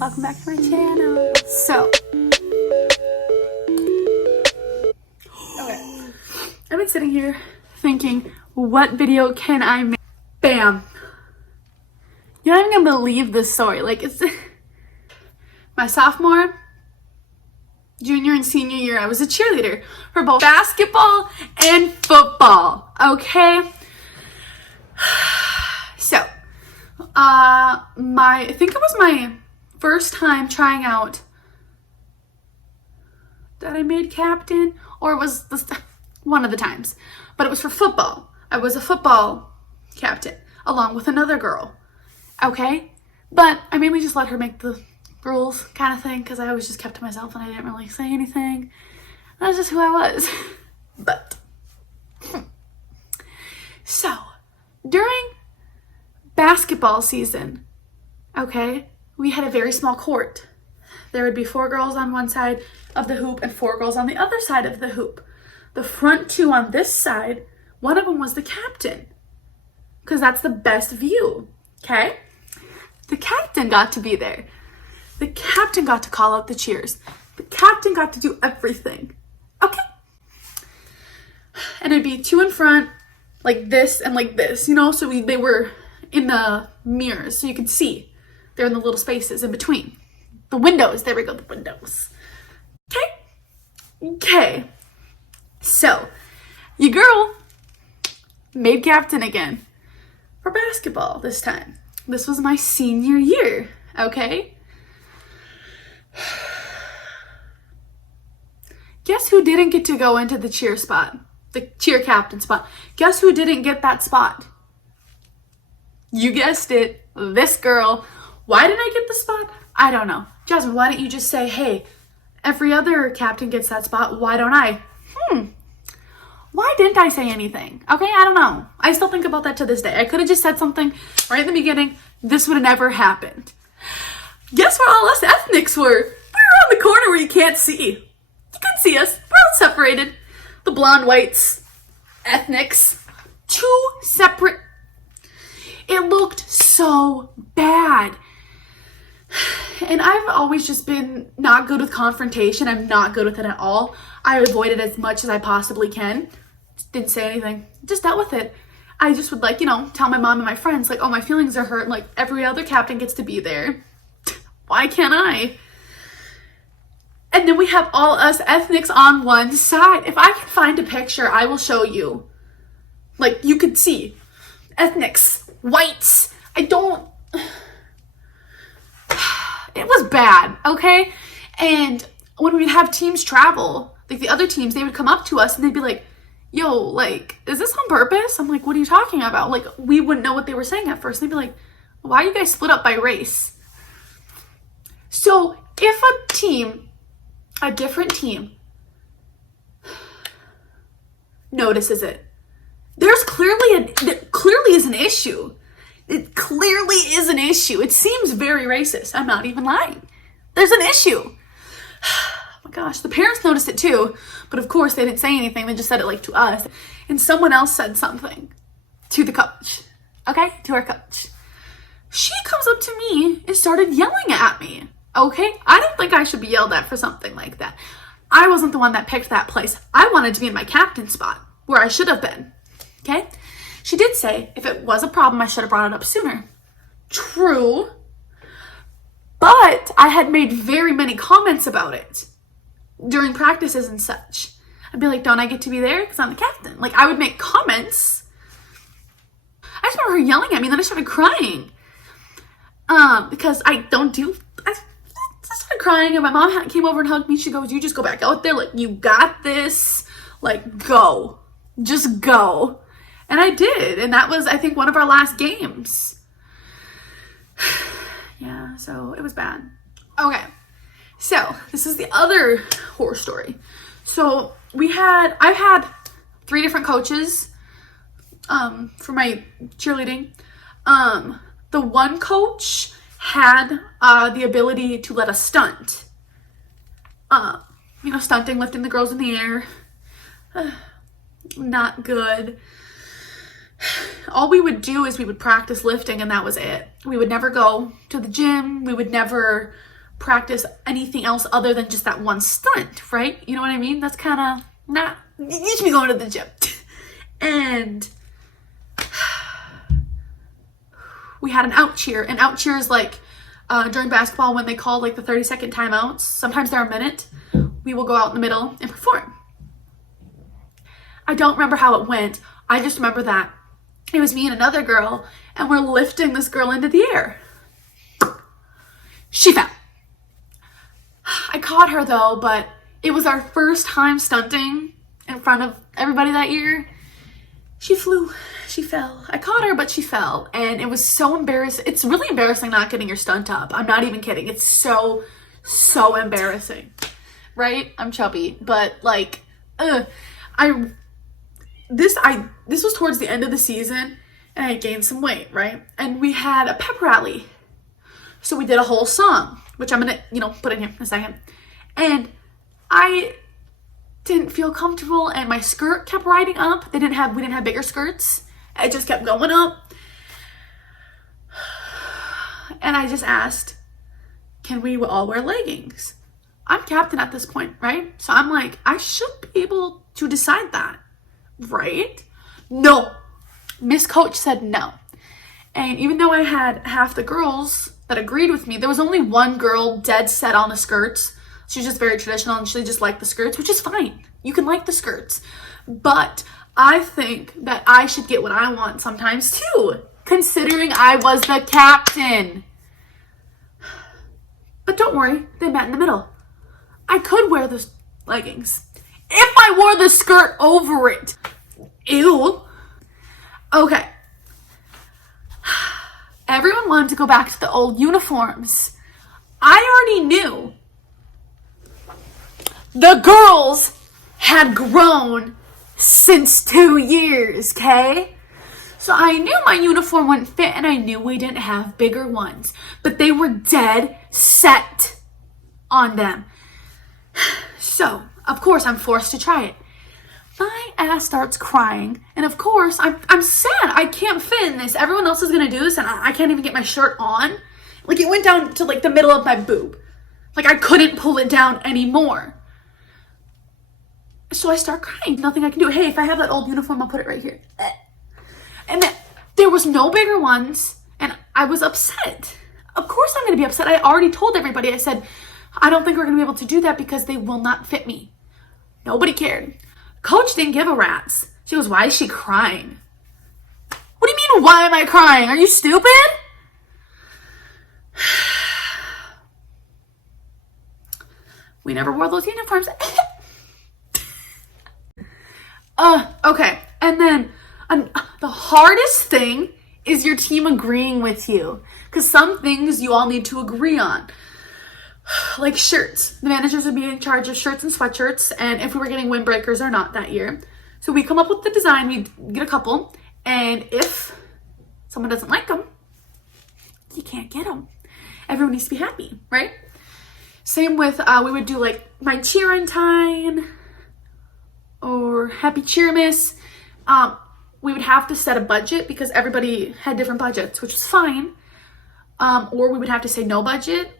Welcome back to my channel. So, okay, I've been sitting here thinking, what video can I make? Bam. You're not even gonna believe this story. Like, it's my sophomore, junior, and senior year. I was a cheerleader for both basketball and football. Okay. So, I think it was my first time trying out that I made captain, or it was one of the times, but it was for football. I was a football captain along with another girl. Okay, but I mainly just let her make the rules kind of thing because I always just kept to myself and I didn't really say anything. That's just who I was. But so during basketball season, okay, we had a very small court. There would be 4 girls on one side of the hoop and 4 girls on the other side of the hoop. The front 2 on this side, one of them was the captain because that's the best view. Okay, the captain got to be there. The captain got to call out the cheers. The captain got to do everything. Okay, and it'd be 2 in front, like this and like this, you know, so they were in the mirrors so you could see. They're in the little spaces in between. The windows, there we go, the windows. Okay. So, your girl made captain again for basketball this time. This was my senior year, okay? Guess who didn't get to go into the cheer spot? The cheer captain spot. Guess who didn't get that spot? You guessed it, this girl. Why did I get the spot? I don't know. Jasmine, why don't you just say, hey, every other captain gets that spot, why don't I? Why didn't I say anything? Okay, I don't know. I still think about that to this day. I could have just said something right in the beginning. This would have never happened. Guess where all us ethnics were? We were on the corner where you can't see. You couldn't see us. We're all separated. The blonde whites, ethnics, 2 separate. It looked so bad. And I've always just been not good with confrontation. I'm not good with it at all. I avoid it as much as I possibly can. Just didn't say anything. Just dealt with it. I just would tell my mom and my friends oh, my feelings are hurt. Like every other captain gets to be there. Why can't I? And then we have all us ethnics on one side. If I can find a picture, I will show you. Like you could see ethnics, whites. It was bad, okay? And when we'd have teams travel, like the other teams, they would come up to us and they'd be like, yo, is this on purpose? I'm like, what are you talking about? We wouldn't know what they were saying at first. They'd be like, why are you guys split up by race? So if a different team notices it, there's clearly is an issue. It clearly is an issue. It seems very racist. I'm not even lying. There's an issue. Oh my gosh, the parents noticed it too, but of course they didn't say anything. They just said it to us. And someone else said something to the coach, okay? To our coach. She comes up to me and started yelling at me, okay? I don't think I should be yelled at for something like that. I wasn't the one that picked that place. I wanted to be in my captain spot where I should have been, okay? She did say if it was a problem, I should have brought it up sooner. True. But I had made very many comments about it during practices and such. I'd be like, don't I get to be there? Because I'm the captain. I would make comments. I just remember her yelling at me, and then I started crying. Because I started crying, and my mom came over and hugged me. She goes, you just go back out there. You got this. Go. Just go. And I did. And that was, I think, one of our last games. Yeah, so it was bad. Okay. So this is the other horror story. So I've had 3 different coaches for my cheerleading. The one coach had the ability to let us stunt. Stunting, lifting the girls in the air. Not good. all we would do is we would practice lifting, and that was it. We would never go to the gym. We would never practice anything else other than just that one stunt, right? You know what I mean? That's kind of not, you should be going to the gym. And we had an out cheer. And out cheer is like during basketball when they call like the 30-second timeouts. Sometimes they're a minute. We will go out in the middle and perform. I don't remember how it went. I just remember that it was me and another girl, and we're lifting this girl into the air. She fell. I caught her though, but it was our first time stunting in front of everybody that year. She flew. She fell. I caught her, but she fell. And it was so embarrassing. It's really embarrassing not getting your stunt up. I'm not even kidding. It's so embarrassing. Right? I'm chubby, but like, this was towards the end of the season, and I gained some weight, right? And we had a pep rally. So we did a whole song, which I'm gonna, put in here in a second. And I didn't feel comfortable, and my skirt kept riding up. We didn't have bigger skirts. It just kept going up. And I just asked, can we all wear leggings? I'm captain at this point, right? So I'm like, I should be able to decide that, right? No. Miss Coach said no. And even though I had half the girls that agreed with me, there was only one girl dead set on the skirts. She's just very traditional, and she just liked the skirts, which is fine. You can like the skirts. But I think that I should get what I want sometimes too, considering I was the captain. But don't worry, they met in the middle. I could wear the leggings if I wore the skirt over it. Ew. Okay. Everyone wanted to go back to the old uniforms. I already knew the girls had grown since 2 years, okay? So I knew my uniform wouldn't fit, and I knew we didn't have bigger ones, but they were dead set on them. So, of course, I'm forced to try it. My ass starts crying, and of course, I'm sad. I can't fit in this. Everyone else is gonna do this, and I can't even get my shirt on. Like, it went down to, like, the middle of my boob. Like, I couldn't pull it down anymore. So I start crying. Nothing I can do. Hey, if I have that old uniform, I'll put it right here. And then there was no bigger ones, and I was upset. Of course I'm gonna be upset. I already told everybody. I said, I don't think we're gonna be able to do that because they will not fit me. Nobody cared. Coach didn't give a rat's. She goes, why is she crying? What do you mean, why am I crying? Are you stupid? We never wore those uniforms. Okay. And then the hardest thing is your team agreeing with you. Because some things you all need to agree on. Like shirts. The managers would be in charge of shirts and sweatshirts, and if we were getting windbreakers or not that year. So we come up with the design, we get a couple, and if someone doesn't like them, you can't get them. Everyone needs to be happy, right? Same with, we would do like my cheer on time, or happy cheermas. We would have to set a budget because everybody had different budgets, which was fine. Or we would have to say no budget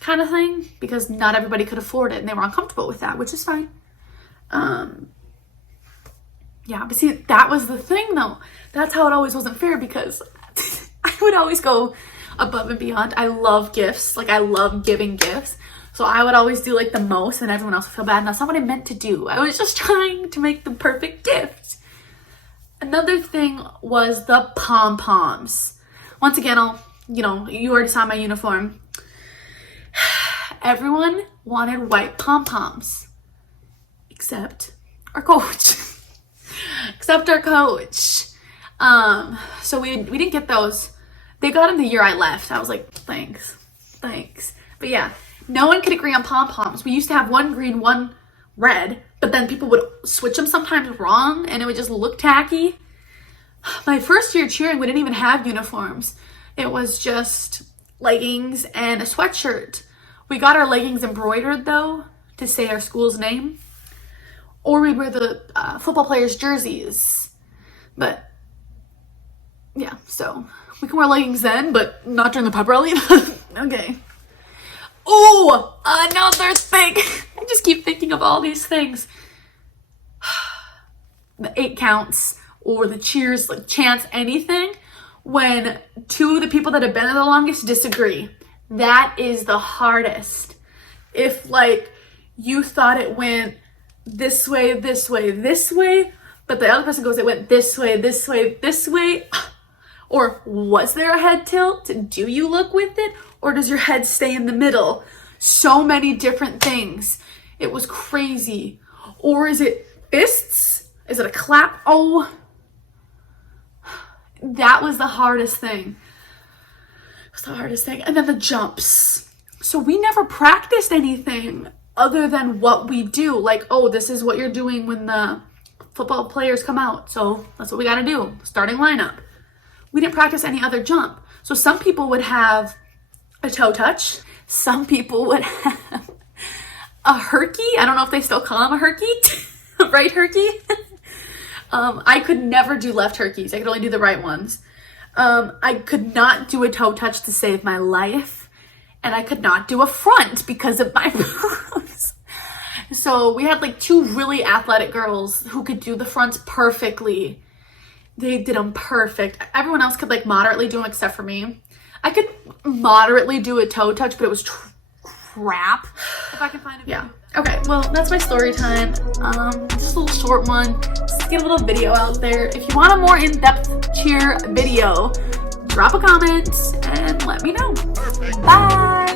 kind of thing because not everybody could afford it and they were uncomfortable with that, which is fine. Yeah, but see, that was the thing though. That's how it always wasn't fair because I would always go above and beyond. I love gifts. Like, I love giving gifts. So I would always do like the most and everyone else would feel bad. And that's not what I meant to do. I was just trying to make the perfect gift. Another thing was the pom-poms. Once again, you already saw my uniform. Everyone wanted white pom-poms. Except our coach. So we didn't get those. They got them the year I left. I was like, thanks. But yeah, no one could agree on pom-poms. We used to have one green, one red, but then people would switch them sometimes wrong and it would just look tacky. My first year cheering, we didn't even have uniforms. It was just leggings and a sweatshirt. We got our leggings embroidered though, to say our school's name. Or we'd wear the football players' jerseys. But Yeah, so we can wear leggings then, but not during the pep rally. Okay. Oh, another thing. I just keep thinking of all these things. The 8 counts or the cheers, like chants, anything. When two of the people that have been there the longest disagree, that is the hardest. If like you thought it went this way, this way, this way, but the other person goes, it went this way, this way, this way. Or was there a head tilt? Do you look with it? Or does your head stay in the middle? So many different things. It was crazy. Or is it fists? Is it a clap? Oh, that was the hardest thing. It was the hardest thing. And then the jumps. So we never practiced anything other than what we do. Like, oh, this is what you're doing when the football players come out. So that's what we got to do. Starting lineup. We didn't practice any other jump. So some people would have a toe touch. Some people would have a herky. I don't know if they still call them a herky. Right herky? I could never do left herkies. I could only do the right ones. I could not do a toe touch to save my life. And I could not do a front because of my boobs. So we had like 2 really athletic girls who could do the fronts perfectly. They did them perfect. Everyone else could like moderately do them except for me. I could moderately do a toe touch, but it was crap. If I can find it. Yeah. Okay, well, that's my story time. Just a little short one. Just to get a little video out there. If you want a more in-depth cheer video, drop a comment and let me know. Bye!